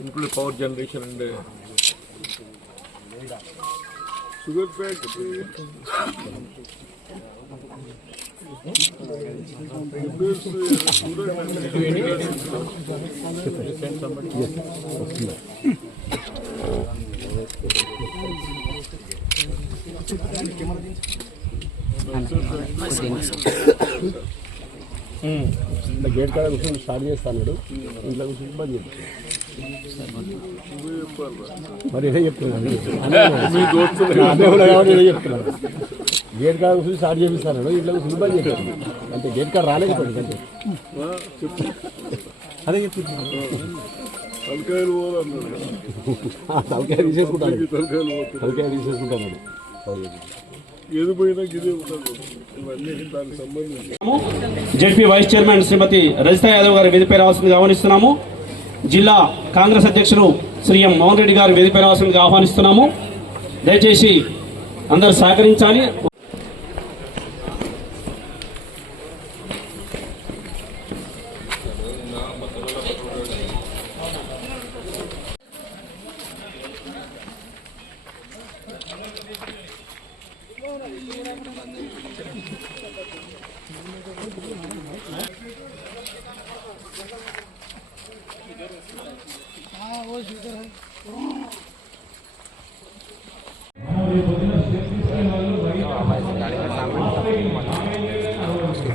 include power generation and sugar factory. Gate కాడ కూర్చొని start చేస్తాడు ఇంట్లో కూర్చొని బంద్ చేస్తాడు మరి ఇదే చెప్తున్నాను ఇదే చెప్తున్నాను గేట్ కాడ కూర్చొని స్టార్ట్ చేపిస్తాడు ఇంట్లో కూర్చొని బంద్ చేస్తాడు అంటే గేట్ కాడ రాలేకపోయింది అంటే అదే చెప్తున్నాను తలకాయ తీసేసుకుంటాడు తలకాయ తీసేసుకుంటాడు జెడ్పీ వైస్ చైర్మన్ శ్రీమతి రజిత యాదవ్ గారి వేదికపై రావాల్సిందిగా ఆహ్వానిస్తున్నాము. జిల్లా కాంగ్రెస్ అధ్యక్షులు శ్రీ ఎం మోహన్ రెడ్డి గారి వేదికపై రావాల్సిందిగా ఆహ్వానిస్తున్నాము. దయచేసి అందరూ సహకరించాలి.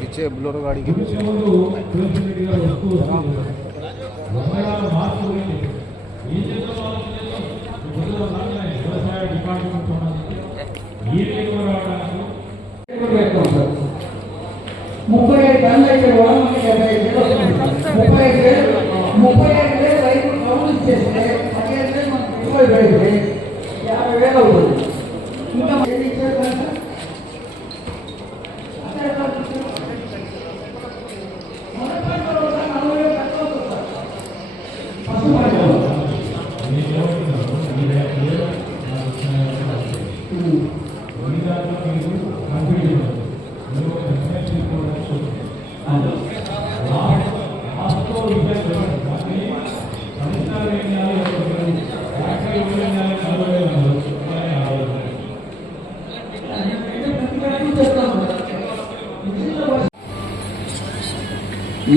पीछे ब्लोरो गाड़ी के पीछे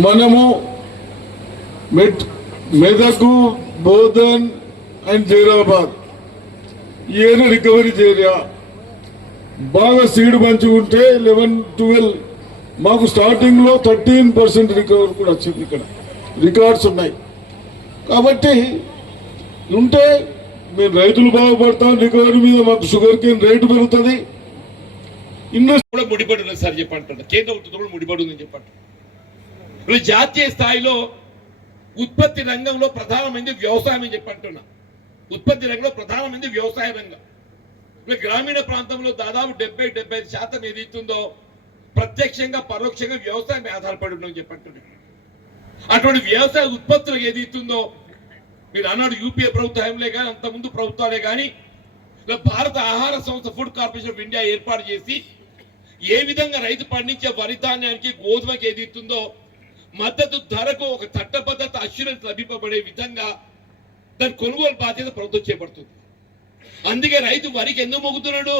మనము మెదకు బోధన్ అండ్ జైరాబాద్ ఏన రికవరీ ఏరియా బాగా సీడ్ మంచిగుంటే 11-12 మాకు స్టార్టింగ్ లో 13% రికవరీ కూడా వచ్చింది. ఇక్కడ రికార్డ్స్ ఉన్నాయి కాబట్టి ఉంటే మేము రైతులు బాగుపడతాం. రికవరీ మీద మాకు షుగర్ కేన్ రేటు పెరుగుతుంది. ఇన్వెస్ట్ కూడా ముడిపడి ఉన్నది సార్ చెప్పంటున్నా. కేంద్ర ప్రభుత్వం కూడా ముడిపడి ఉందని చెప్పంటున్నా. జాతీయ స్థాయిలో ఉత్పత్తి రంగంలో ప్రధానమైనది వ్యవసాయం అని చెప్పంటున్నా. ఉత్పత్తి రంగంలో ప్రధానమైనది వ్యవసాయ రంగం. గ్రామీణ ప్రాంతంలో దాదాపు 70-75% ఏదైతుందో ప్రత్యక్షంగా పరోక్షంగా వ్యవసాయం ఆధారపడి ఉందని చెప్పంటున్నా. అటువంటి వ్యవసాయ ఉత్పత్తులకు ఏదైతుందో మీరు అన్నాడు యూపీఏ ప్రభుత్వంలే కానీ అంతకుముందు ప్రభుత్వాలే కానీ భారత ఆహార సంస్థ ఫుడ్ కార్పొరేషన్ ఆఫ్ ఇండియా ఏర్పాటు చేసి ఏ విధంగా రైతు పండించే వరి ధాన్యానికి గోధుమకి ఏదైతుందో మద్దతు ధరకు ఒక చట్టబద్ధత అష్యూరెన్స్ లభింపబడే విధంగా దాని కొనుగోలు బాధ్యత ప్రభుత్వం చేపడుతుంది. అందుకే రైతు వరికి ఎందుకు మొగ్గుతున్నాడు?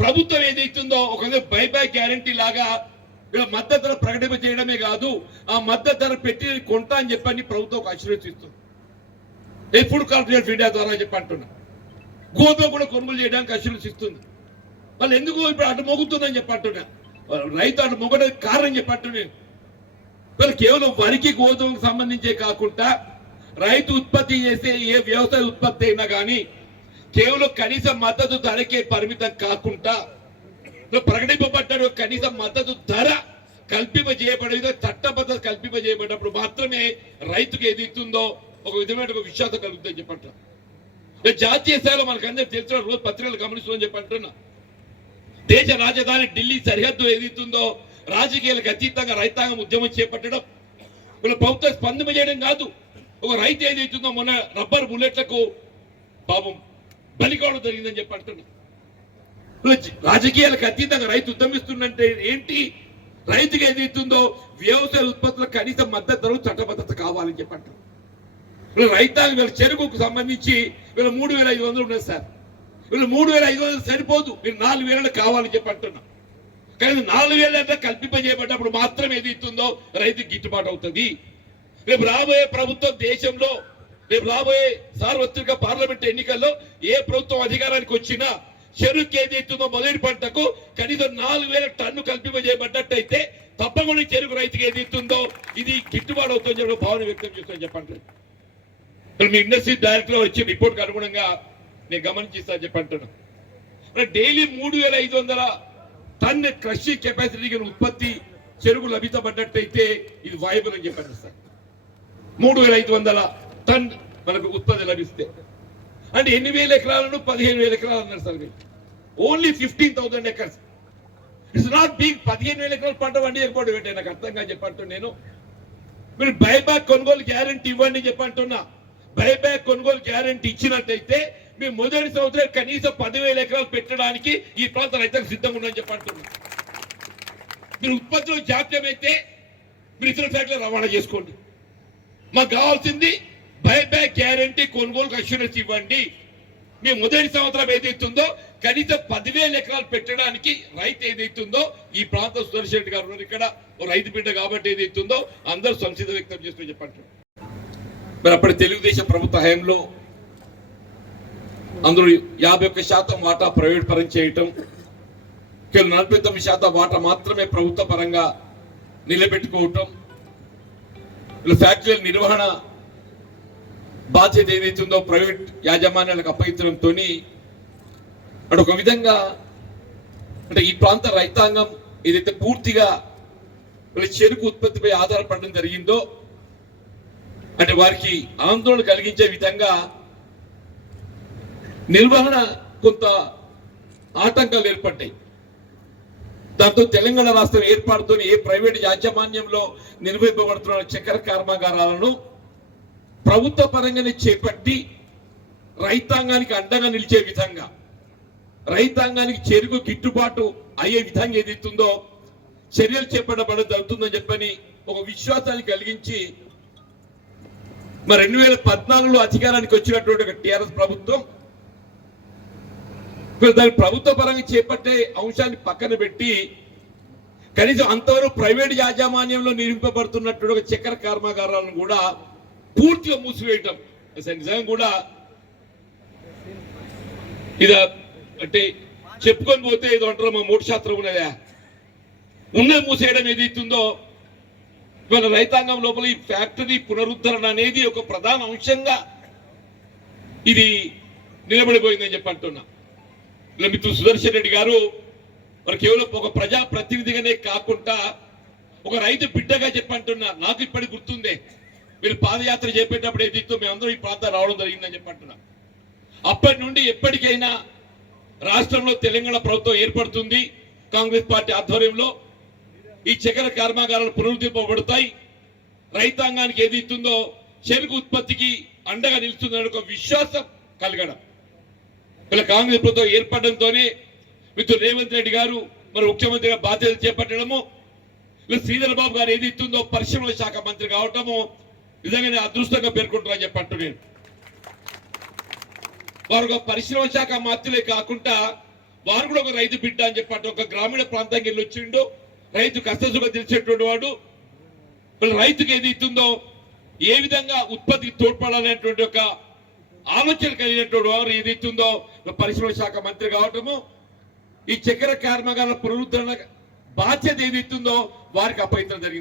ప్రభుత్వం ఏదైతుందో ఒక బైబ్యాక్ గ్యారంటీ లాగా మద్దతు ధర ప్రకటింప చేయడమే కాదు, ఆ మద్దతు ధర పెట్టి కొంటా అని చెప్పని ప్రభుత్వం ఒక అష్యూరెన్స్ ఇస్తుంది. ఫుడ్ కార్పొరేషన్ ఆఫ్ ఇండియా ద్వారా చెప్పంటున్నా. గోధుమ కూడా కొనుగోలు చేయడానికి అష్యూరెన్స్ ఇస్తుంది. వాళ్ళు ఎందుకు ఇప్పుడు అటు మొగ్గుతుందని చెప్పంటున్నా. రైతు అటు మొగ్గడానికి కారణం చెప్పంటున్నాను. కేవలం వరికి గోధుమకు సంబంధించే కాకుండా రైతు ఉత్పత్తి చేసే ఏ వ్యవసాయ ఉత్పత్తి అయినా కానీ కేవలం కనీస మద్దతు ధరకే పరిమితం కాకుండా ప్రకటింపబడ్డ కనీస మద్దతు ధర కల్పింపజేయబడే చట్టబద్ధత కల్పింపజేయబడినప్పుడు మాత్రమే రైతుకు ఏది ఇస్తుందో ఒక విధమైన విశ్వాసం కలుగుతుందని చెప్పంట. జాతీయ స్థాయిలో మనకు అందరూ తెలిసిన రోజు పత్రికలు గమనిస్తుందని చెప్పి అంటున్నా. దేశ రాజధాని ఢిల్లీ సరిహద్దు ఏదైతుందో రాజకీయాలకు అతీతంగా రైతాంగం ఉద్యమం చేపట్టడం, వీళ్ళ ప్రభుత్వం స్పందన చేయడం కాదు. ఒక రైతు ఏదైతుందో మొన్న రబ్బర్ బుల్లెట్లకు పాపం బలి కావడం జరిగిందని చెప్పి అంటున్నా. రాజకీయాలకు అతీతంగా రైతు ఉద్యమిస్తుందంటే ఏంటి? రైతుకి ఏదైతుందో వ్యవసాయ ఉత్పత్తులకు కనీస మద్దతు ధర చట్టబద్ధత కావాలని చెప్పి అంటున్నారు. వీళ్ళ రైతాంగం వీళ్ళ చెరుకుకు సంబంధించి వీళ్ళు 3,500 ఉన్నది సార్. వీళ్ళు 3,500 సరిపోదు, మీరు 4,000 కావాలని చెప్పి అంటున్నాం. కానీ 4,000 కల్పింపజేయబడ్డప్పుడు మాత్రం ఏది ఇస్తుందో రైతుకి గిట్టుబాటు అవుతుంది. రేపు రాబోయే ప్రభుత్వం దేశంలో, రేపు రాబోయే సార్వత్రిక పార్లమెంట్ ఎన్నికల్లో ఏ ప్రభుత్వం అధికారానికి వచ్చినా చెరుకు ఏది ఇస్తుందో మొదటి పంటకు కనీసం 4,000 టన్ను కల్పింపజేయబడ్డట్టయితే తప్పకుండా చెరుకు రైతుకి ఏది ఇస్తుందో ఇది గిట్టుబాటు అవుతుందని చెప్పి భావన వ్యక్తం చేస్తామని చెప్పండి. మీ ఇండస్ట్రీ డైరెక్టర్ వచ్చి రిపోర్ట్కి అనుగుణంగా నేను గమనించిస్తా చెప్పంటున్నా. డైలీ 3,500 టన్ క్రషింగ్ కెపాసిటీ ఉత్పత్తి చెరుకు లభించబడ్డట్టయితే ఇది వాయబుల్ అని చెప్పండి సార్. 3,500 టన్ మనకు ఉత్పత్తి లభిస్తే అంటే 8,000 ఎకరాలను 15,000 ఎకరాలు అన్నారు సార్. మీరు only 15,000 acres. It's not big. 15,000 ఎకరాలు పంట పండించకపోవడం ఏంటి నాకు అర్థంగా చెప్పంటున్నా. నేను మీరు బైబ్యాక్ కొనుగోలు గ్యారంటీ ఇవ్వండి చెప్పంటున్నా. బైబ్యాక్ కొనుగోలు గ్యారంటీ ఇచ్చినట్టయితే మేము మొదటి సంవత్సరం కనీసం 10,000 ఎకరాలు పెట్టడానికి ఈ ప్రాంత రైతులకు సిద్ధంగా ఉందని చెప్పంటున్నా. మీరు ఉత్పత్తులు జాప్యం అయితే మీరు ఇతర ఫ్యాక్టరీలు రవాణా చేసుకోండి. మాకు కావాల్సింది బైబ్యాక్ గ్యారంటీ కొనుగోలుకు అష్యూరెన్స్ ఇవ్వండి. మేము మొదటి సంవత్సరం ఏదైతుందో కనీసం 10,000 ఎకరాలు పెట్టడానికి రైతు ఏదైతుందో ఈ ప్రాంతం సుదర్శన్ రెడ్డి గారు ఉన్నారు, ఇక్కడ రైతు బిడ్డ కాబట్టి ఏదైతుందో అందరూ సంసిద్ధ వ్యక్తం చేస్తూ చెప్పంటారు. మరి అప్పటి తెలుగుదేశం ప్రభుత్వ హయాంలో అందరూ 51% వాటా ప్రైవేట్ పరం చేయటం, కేవలం 49% వాటా మాత్రమే ప్రభుత్వ పరంగా నిలబెట్టుకోవటం, ఫ్యాక్టరీల నిర్వహణ బాధ్యత ఏదైతుందో ప్రైవేట్ యాజమాన్యాలకు అప్పగించడంతో అంటే ఒక విధంగా అంటే ఈ ప్రాంత రైతాంగం ఏదైతే పూర్తిగా వీళ్ళ చెరుకు ఉత్పత్తిపై ఆధారపడడం జరిగిందో అంటే వారికి ఆందోళన కలిగించే విధంగా నిర్వహణ కొంత ఆటంకాలు ఏర్పడ్డాయి. దాంతో తెలంగాణ రాష్ట్రం ఏర్పాటుతో ఏ ప్రైవేట్ యాజమాన్యంలో నిర్వహింపబడుతున్న చక్కెర కర్మాగారాలను ప్రభుత్వ పరంగానే చేపట్టి రైతాంగానికి అండగా నిలిచే విధంగా, రైతాంగానికి చెరుకు గిట్టుబాటు అయ్యే విధంగా ఏదైతుందో చర్యలు చేపట్టబడడం జరుగుతుందని చెప్పని ఒక విశ్వాసాన్ని కలిగించి మరి 2014లో అధికారానికి వచ్చినటువంటి ఒక టిఆర్ఎస్ ప్రభుత్వం దాని ప్రభుత్వ పరంగా చేపట్టే అంశాన్ని పక్కన పెట్టి కనీసం అంతవరకు ప్రైవేట్ యాజమాన్యంలో నిర్మింపబడుతున్నట్టు ఒక చక్కెర కర్మాగారాలను కూడా పూర్తిగా మూసివేయటం నిజంగా కూడా ఇది అంటే చెప్పుకొని పోతే ఏదో అంటారు మా 3% ఉన్నదా ఉన్నది మూసేయడం ఏదైతుందో ఇవాళ రైతాంగం లోపల ఈ ఫ్యాక్టరీ పునరుద్ధరణ అనేది ఒక ప్రధాన అంశంగా ఇది నిలబడిపోయిందని చెప్పి అంటున్నా. ఇలా మిత్రుడు సుదర్శన్ రెడ్డి గారు మరి కేవలం ఒక ప్రజా ప్రతినిధిగానే కాకుండా ఒక రైతు బిడ్డగా చెప్పంటున్నా. నాకు ఇప్పటికి గుర్తుందే మీరు పాదయాత్ర చేపట్టేటప్పుడు ఏదైతే మేమందరం ఈ ప్రాంతం రావడం జరిగిందని చెప్పంటున్నా. అప్పటి నుండి ఎప్పటికైనా రాష్ట్రంలో తెలంగాణ ప్రభుత్వం ఏర్పడుతుంది కాంగ్రెస్ పార్టీ ఆధ్వర్యంలో, ఈ చక్కెర కర్మాగారాలు పునరుద్ధరింపబడతాయి, రైతాంగానికి ఏదైతుందో చెరుకు ఉత్పత్తికి అండగా నిలుస్తుందని ఒక విశ్వాసం కలగడం. ఇలా కాంగ్రెస్ ప్రభుత్వం ఏర్పడడంతోనే మిత్రుడు రేవంత్ రెడ్డి గారు మరి ముఖ్యమంత్రిగా బాధ్యతలు చేపట్టడము, ఇలా శ్రీధర్ బాబు గారు ఏదైతుందో పరిశ్రమల శాఖ మంత్రి కావటము నిజంగానే అదృష్టంగా పేర్కొంటారని చెప్పంటు నేను. వారు ఒక పరిశ్రమ శాఖ మంత్రులే కాకుండా వారు కూడా ఒక రైతు బిడ్డ అని చెప్పంటే ఒక గ్రామీణ ప్రాంతానికి వెళ్ళి వచ్చిండు, రైతు కష్టసుఖం తెలిసేటువంటి వాడు. రైతుకి ఏది ఇస్తుందో ఏ విధంగా ఉత్పత్తికి తోడ్పడాలనేటువంటి ఒక ఆలోచన కలిగినటువంటి వారు ఏది ఇస్తుందో పరిశ్రమ శాఖ మంత్రి కావటము, ఈ చక్కెర కర్మాగారాల పునరుద్ధరణ బాధ్యత ఏది ఇస్తుందో వారికి అప్పగించడం జరిగింది.